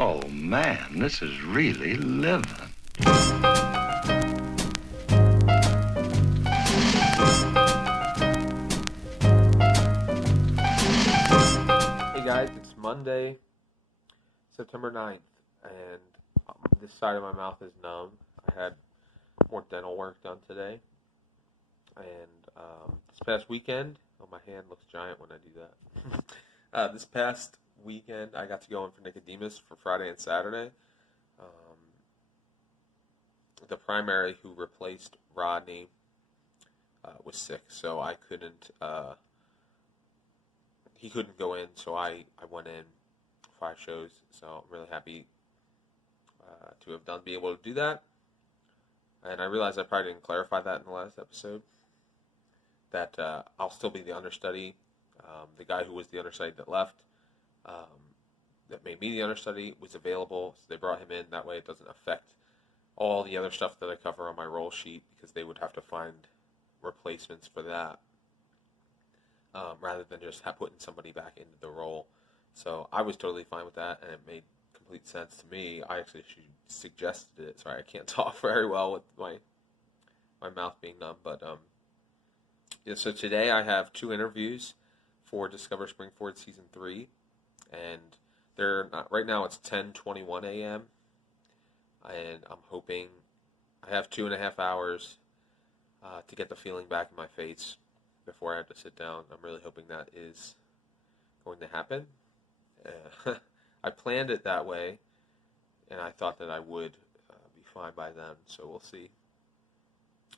Oh, man, this is really living. Hey guys, it's Monday, September 9th, and this side of my mouth is numb. I had more dental work done today, and this past weekend, my hand looks giant when I do that. This past weekend, I got to go in for Nicodemus for Friday and Saturday. The primary who replaced Rodney was sick, so I couldn't. He couldn't go in, so I went in 5 shows. So I'm really happy to have be able to do that. And I realized I probably didn't clarify that in the last episode. That I'll still be the understudy. The guy who was the understudy that left, that made me the understudy, was available, so they brought him in. That way it doesn't affect all the other stuff that I cover on my roll sheet, because they would have to find replacements for that, rather than just putting somebody back into the role. So I was totally fine with that, and it made complete sense to me. I actually suggested it. Sorry, I can't talk very well with my mouth being numb, but yeah. So today I have 2 interviews for Discover SPRINGFORD Season 3, and they're not, right now it's 10:21 a.m., and I'm hoping I have 2.5 hours to get the feeling back in my face before I have to sit down. I'm really hoping that is going to happen. I planned it that way, and I thought that I would be fine by then, so we'll see.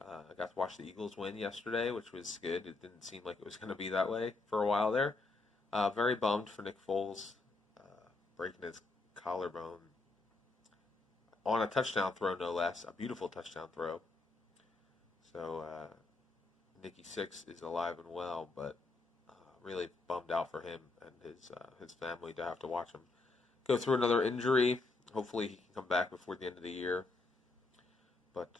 I got to watch the Eagles win yesterday, which was good. It didn't seem like it was going to be that way for a while there. Very bummed for Nick Foles breaking his collarbone on a touchdown throw, no less. A beautiful touchdown throw. So Nicky Six is alive and well, but really bummed out for him and his family to have to watch him go through another injury. Hopefully he can come back before the end of the year. But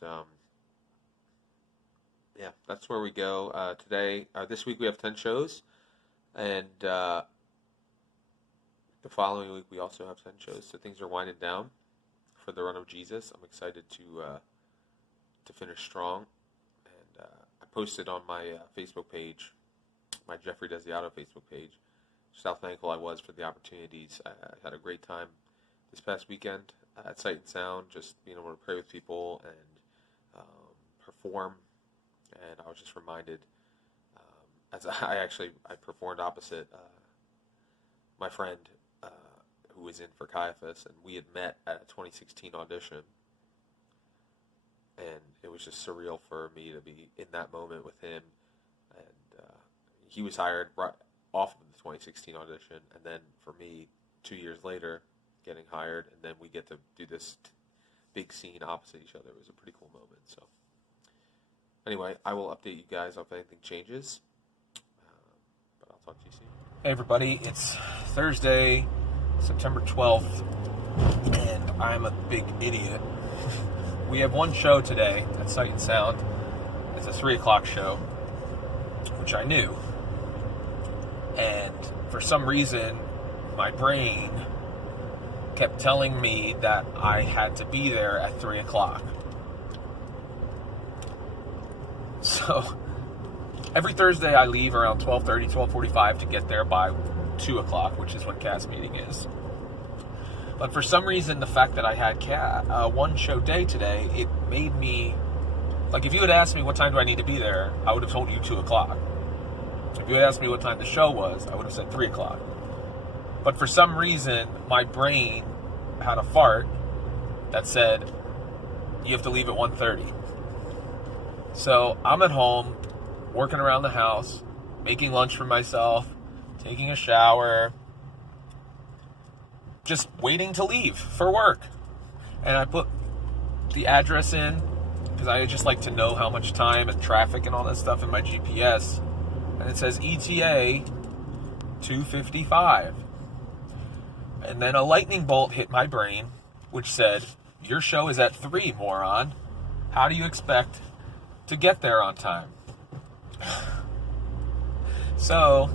yeah, that's where we go today. This week we have 10 shows, and the following week we also have 10 shows. So things are winding down for the run of Jesus. I'm excited to finish strong. And I posted on my Facebook page, my Jeffrey Desiato Facebook page, just how thankful I was for the opportunities. I had a great time this past weekend at Sight and Sound, just being able to pray with people and perform. And I was just reminded, as I performed opposite my friend who was in for Caiaphas, and we had met at a 2016 audition, and it was just surreal for me to be in that moment with him. And he was hired right off of the 2016 audition, and then for me, 2 years later, getting hired, and then we get to do this big scene opposite each other. It was a pretty cool moment. So anyway, I will update you guys if anything changes, but I'll talk to you soon. Hey everybody, it's Thursday, September 12th, and I'm a big idiot. We have one show today at Sight and Sound. It's a 3 o'clock show, which I knew. And for some reason, my brain kept telling me that I had to be there at 3 o'clock. So every Thursday I leave around 12:30, 12:45 to get there by 2 o'clock, which is when cast meeting is. But for some reason, the fact that I had one show day today, it made me, like, if you had asked me what time do I need to be there, I would have told you 2 o'clock. If you had asked me what time the show was, I would have said 3 o'clock. But for some reason, my brain had a fart that said, you have to leave at 1:30. So I'm at home, working around the house, making lunch for myself, taking a shower, just waiting to leave for work. And I put the address in, because I just like to know how much time and traffic and all that stuff in my GPS. And it says ETA 2:55. And then a lightning bolt hit my brain, which said, your show is at 3, moron. How do you expect to get there on time? So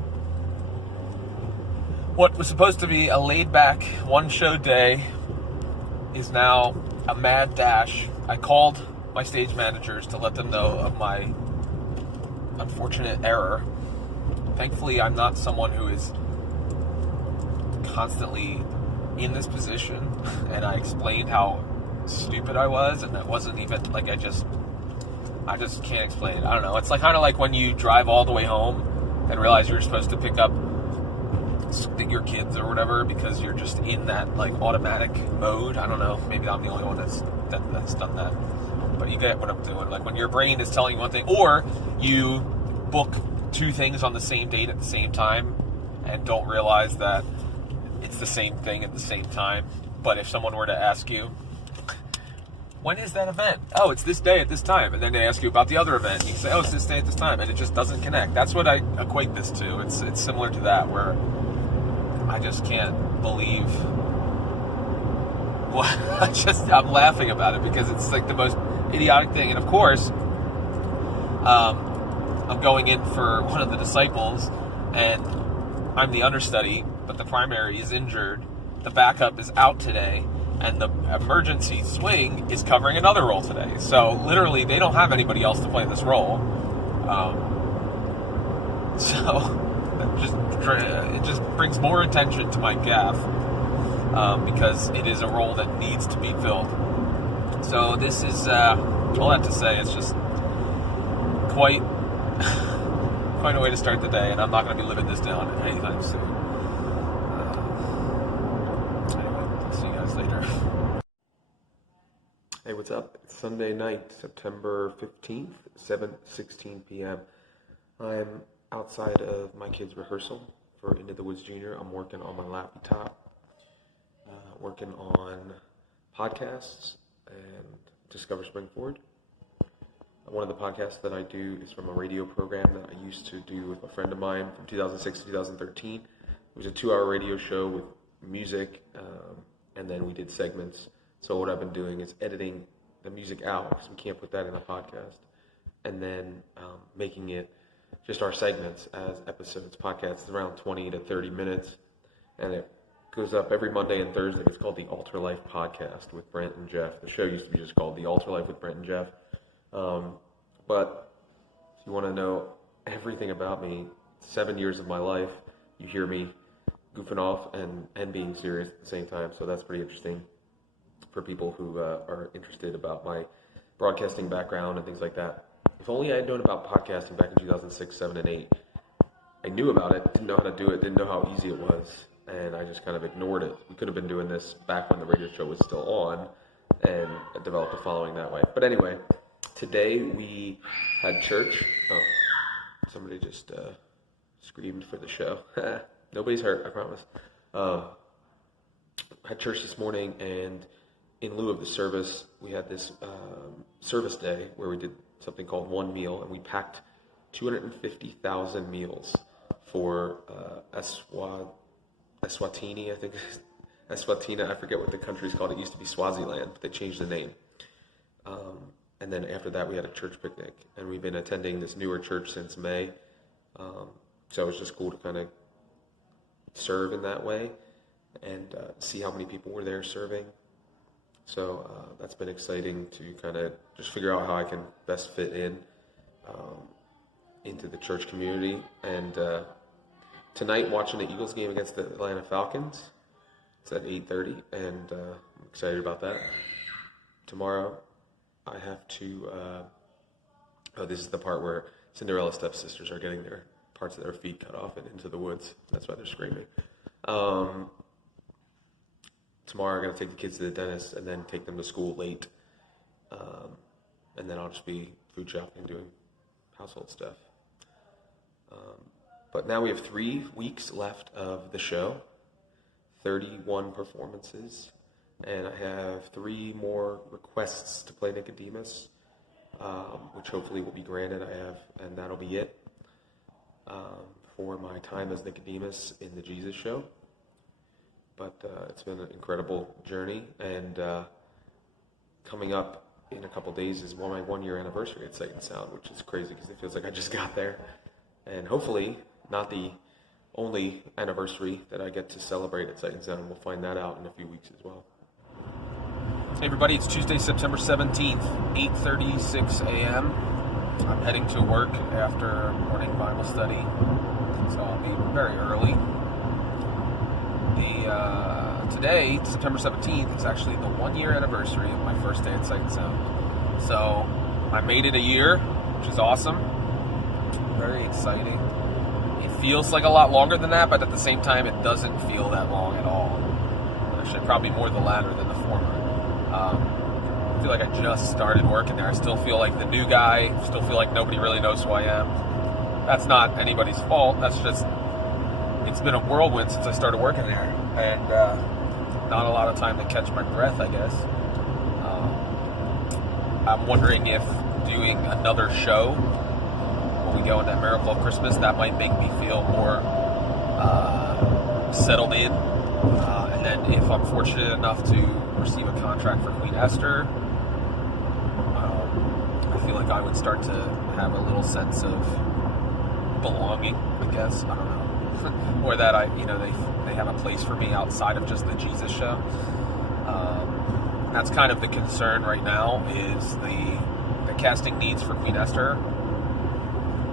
What was supposed to be a laid-back one-show day is now a mad dash. I called my stage managers to let them know of my unfortunate error. Thankfully, I'm not someone who is constantly in this position, and I explained how stupid I was, and it wasn't even like I just can't explain. I don't know. It's like kind of like when you drive all the way home and realize you're supposed to pick up your kids or whatever because you're just in that like automatic mode. I don't know. Maybe I'm the only one that's done that. But you get what I'm doing. Like when your brain is telling you one thing, or you book two things on the same date at the same time and don't realize that it's the same thing at the same time. But if someone were to ask you, when is that event? Oh, it's this day at this time. And then they ask you about the other event. You can say, oh, it's this day at this time. And it just doesn't connect. That's what I equate this to. It's similar to that, where I just can't believe I'm laughing about it because it's like the most idiotic thing. And of course, I'm going in for one of the disciples, and I'm the understudy, but the primary is injured. The backup is out today, and the emergency swing is covering another role today. So literally, they don't have anybody else to play this role. So it just brings more attention to my gaffe because it is a role that needs to be filled. So this is all that to say. It's just quite a way to start the day, and I'm not going to be living this down anytime soon. Anyway, I'll see you guys later. Hey, what's up? It's Sunday night, September 15th, 7:16 p.m. I'm outside of my kids' rehearsal for Into the Woods Junior. I'm working on my laptop, working on podcasts and Discover SPRINGFORD. One of the podcasts that I do is from a radio program that I used to do with a friend of mine from 2006 to 2013. It was a 2-hour radio show with music, and then we did segments. So what I've been doing is editing the music out, because we can't put that in a podcast, and then making it just our segments as episodes. Podcasts around 20 to 30 minutes, and it goes up every Monday and Thursday. It's called the Alter Life Podcast with Brent and Jeff. The show used to be just called the Alter Life with Brent and Jeff. But if you want to know everything about me, 7 years of my life, you hear me goofing off and being serious at the same time. So that's pretty interesting for people who are interested about my broadcasting background and things like that. If only I had known about podcasting back in 2006, 7, and 8. I knew about it, didn't know how to do it, didn't know how easy it was, and I just kind of ignored it. We could have been doing this back when the radio show was still on, and developed a following that way. But anyway, today we had church. Oh, somebody just screamed for the show. Nobody's hurt, I promise. Had church this morning, and in lieu of the service, we had this service day where we did something called One Meal, and we packed 250,000 meals for Eswatini, I think. Eswatini, I forget what the country's called. It used to be Swaziland, but they changed the name. And then after that, we had a church picnic, and we've been attending this newer church since May. So it was just cool to kind of serve in that way and see how many people were there serving. So that's been exciting to kind of just figure out how I can best fit in into the church community. And tonight, watching the Eagles game against the Atlanta Falcons. It's at 8:30, and I'm excited about that. Tomorrow, I have to, this is the part where Cinderella's stepsisters are getting their parts of their feet cut off and into the woods. That's why they're screaming. Tomorrow I'm going to take the kids to the dentist and then take them to school late. And then I'll just be food shopping, doing household stuff. But now we have 3 weeks left of the show, 31 performances. And I have 3 more requests to play Nicodemus, which hopefully will be granted. And that'll be it for my time as Nicodemus in the Jesus Show. But it's been an incredible journey, and coming up in a couple days is my 1-year anniversary at Sight and Sound, which is crazy because it feels like I just got there. And hopefully not the only anniversary that I get to celebrate at Sight and Sound. We'll find that out in a few weeks as well. Hey everybody, it's Tuesday, September 17th, 8:36 a.m. I'm heading to work after morning Bible study, so I'll be very early. Today, September 17th, is actually the 1-year anniversary of my first day at Sight and Sound. So I made it a year, which is awesome. Very exciting. It feels like a lot longer than that, but at the same time, it doesn't feel that long at all. Actually, probably more the latter than the former. I feel like I just started working there. I still feel like the new guy. Still feel like nobody really knows who I am. That's not anybody's fault. That's just, it's been a whirlwind since I started working there. And not a lot of time to catch my breath, I guess. I'm wondering if doing another show when we go into Miracle of Christmas, that might make me feel more settled in. And then if I'm fortunate enough to receive a contract for Queen Esther, I feel like I would start to have a little sense of belonging, I guess. I don't know. Or that they have a place for me outside of just the Jesus show. That's kind of the concern right now, is the casting needs for Queen Esther.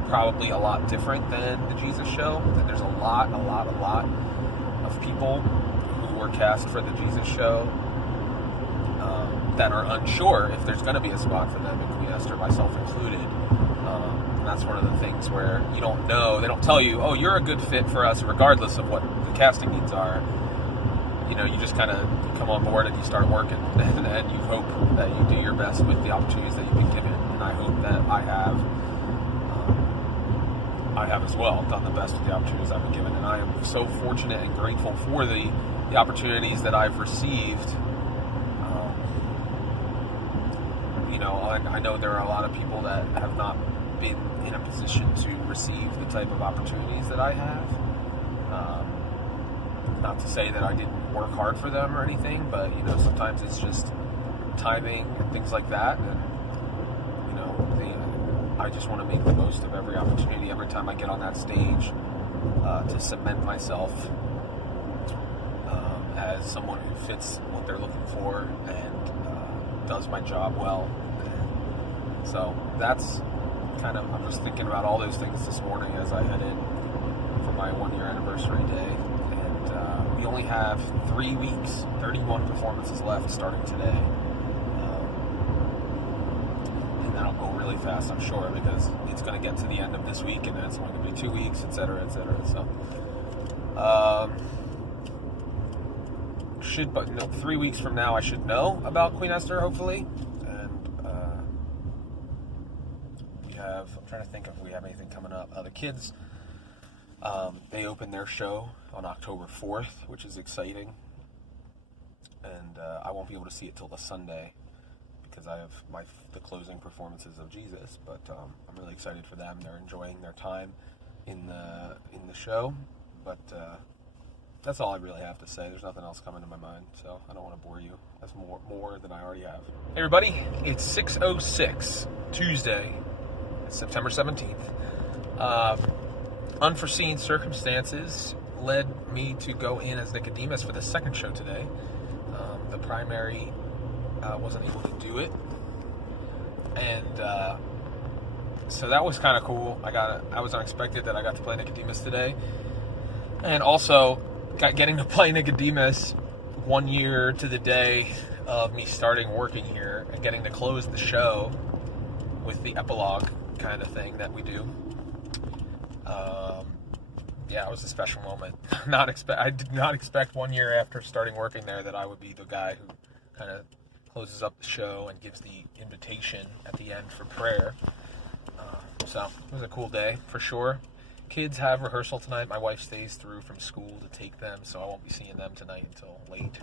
Probably a lot different than the Jesus show. And there's a lot of people who were cast for the Jesus show that are unsure if there's going to be a spot for them in Queen Esther, myself included. And that's one of the things where you don't know. They don't tell you, oh, you're a good fit for us regardless of what the casting needs are. You just kind of come on board and you start working, and you hope that you do your best with the opportunities that you've been given. And I hope that I have as well done the best with the opportunities I've been given. And I am so fortunate and grateful for the opportunities that I've received. I know there are a lot of people that have not been in a position to receive the type of opportunities that I have. Not to say that I didn't work hard for them or anything, but sometimes it's just timing and things like that. And I just want to make the most of every opportunity every time I get on that stage to cement myself as someone who fits what they're looking for and does my job well. So that's kind of, I'm just thinking about all those things this morning as I head in for my 1-year anniversary day. And we only have 3 weeks, 31 performances left starting today. And that'll go really fast, I'm sure, because it's going to get to the end of this week and then it's only going to be 2 weeks, et cetera, et cetera. So, 3 weeks from now I should know about Queen Esther, hopefully. I'm trying to think if we have anything coming up. The kids, they open their show on October 4th, which is exciting. And I won't be able to see it till the Sunday because I have the closing performances of Jesus. But I'm really excited for them. They're enjoying their time in the show. But that's all I really have to say. There's nothing else coming to my mind, so I don't want to bore you. That's more than I already have. Hey everybody, it's 6:06 Tuesday. September 17th. Unforeseen circumstances led me to go in as Nicodemus for the second show today. The primary wasn't able to do it. And so that was kind of cool. I was unexpected that I got to play Nicodemus today. And also, getting to play Nicodemus 1 year to the day of me starting working here and getting to close the show with the epilogue kind of thing that we do. It was a special moment. I did not expect 1 year after starting working there that I would be the guy who kind of closes up the show and gives the invitation at the end for prayer. So it was a cool day for sure. Kids have rehearsal tonight. My wife stays through from school to take them, so I won't be seeing them tonight until late.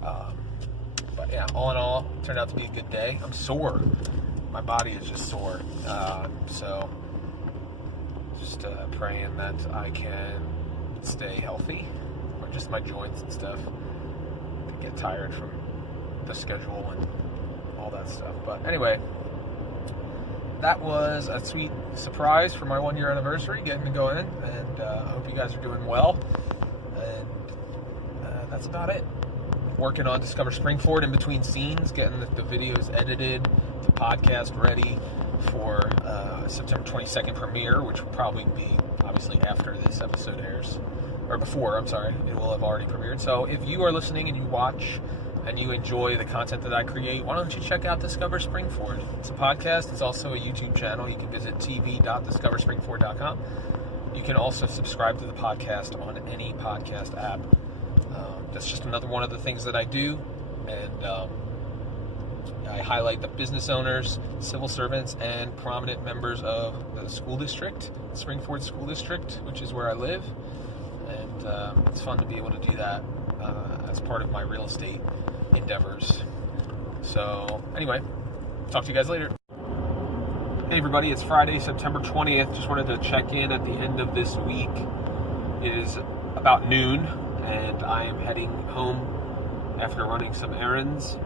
But yeah, all in all, it turned out to be a good day. I'm sore. My body is just sore. So just praying that I can stay healthy, or just my joints and stuff. I get tired from the schedule and all that stuff. But anyway, that was a sweet surprise for my 1-year anniversary, getting to go in, and I hope you guys are doing well. And that's about it. Working on Discover SPRINGFORD in between scenes, getting the videos edited, the podcast ready for September 22nd premiere, which will probably be obviously after this episode airs, or before, I'm sorry, it will have already premiered. So if you are listening and you watch and you enjoy the content that I create, why don't you check out Discover SPRINGFORD? It's a podcast. It's also a YouTube channel. You can visit tv.discoverspringford.com. You can also subscribe to the podcast on any podcast app. That's just another one of the things that I do. And I highlight the business owners, civil servants, and prominent members of the school district, Springford School District, which is where I live. And it's fun to be able to do that as part of my real estate endeavors. So anyway, talk to you guys later. Hey everybody, it's Friday, September 20th. Just wanted to check in at the end of this week. It is about noon, and I am heading home after running some errands.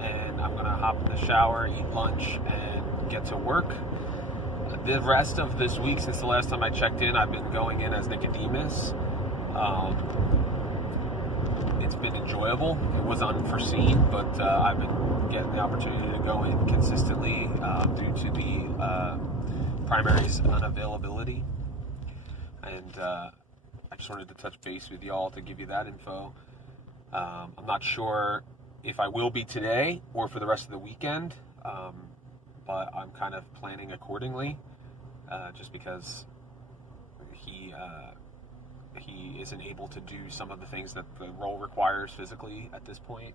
And I'm gonna hop in the shower, eat lunch, and get to work. The rest of this week, since the last time I checked in, I've been going in as Nicodemus. It's been enjoyable. It was unforeseen, but I've been getting the opportunity to go in consistently due to the primary's unavailability. And I just wanted to touch base with y'all to give you that info. I'm not sure if I will be today or for the rest of the weekend, but I'm kind of planning accordingly, just because he isn't able to do some of the things that the role requires physically at this point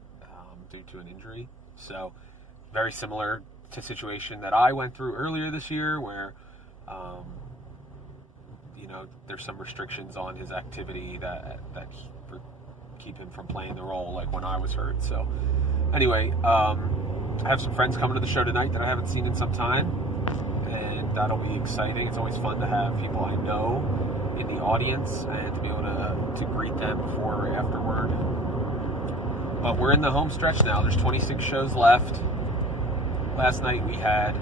due to an injury. So very similar to a situation that I went through earlier this year where there's some restrictions on his activity that keep him from playing the role like when I was hurt. So anyway, I have some friends coming to the show tonight that I haven't seen in some time, and that'll be exciting. It's always fun to have people I know in the audience and to be able to greet them before or afterward. But we're in the home stretch now. There's 26 shows left. Last night we had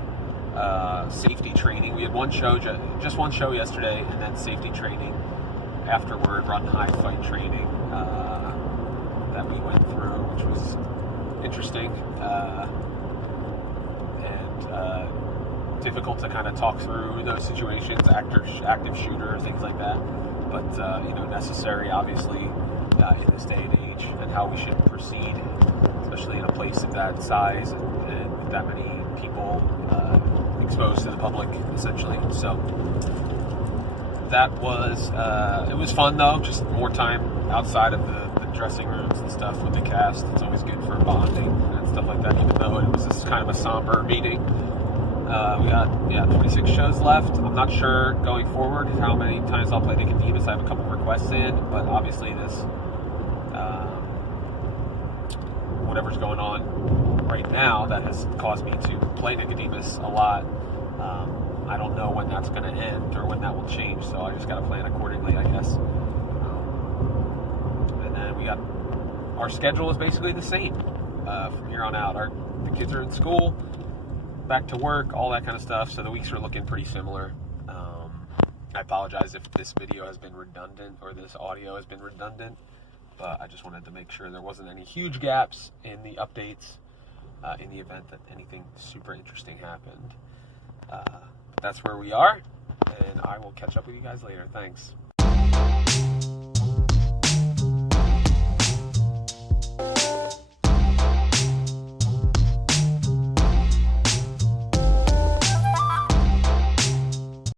safety training. We had one show, just one show yesterday, and then safety training afterward, run high fight training that we went through, which was interesting and difficult to kind of talk through those situations, active shooter, things like that, but necessary obviously in this day and age, and how we should proceed, especially in a place of that size and with that many people exposed to the public essentially. So that was it was fun though, just more time outside of the dressing rooms and stuff with the cast. It's always good for bonding and stuff like that, even though it was this kind of a somber meeting. We got 26 shows left. I'm not sure going forward how many times I'll play Nicodemus. I have a couple requests in, but obviously this whatever's going on right now that has caused me to play Nicodemus a lot, I don't know when that's going to end or when that will change, so I just got to plan accordingly, I guess. And then our schedule is basically the same from here on out. The kids are in school, back to work, all that kind of stuff, so the weeks are looking pretty similar. I apologize if this video has been redundant or this audio has been redundant, but I just wanted to make sure there wasn't any huge gaps in the updates in the event that anything super interesting happened. That's where we are, and I will catch up with you guys later. Thanks.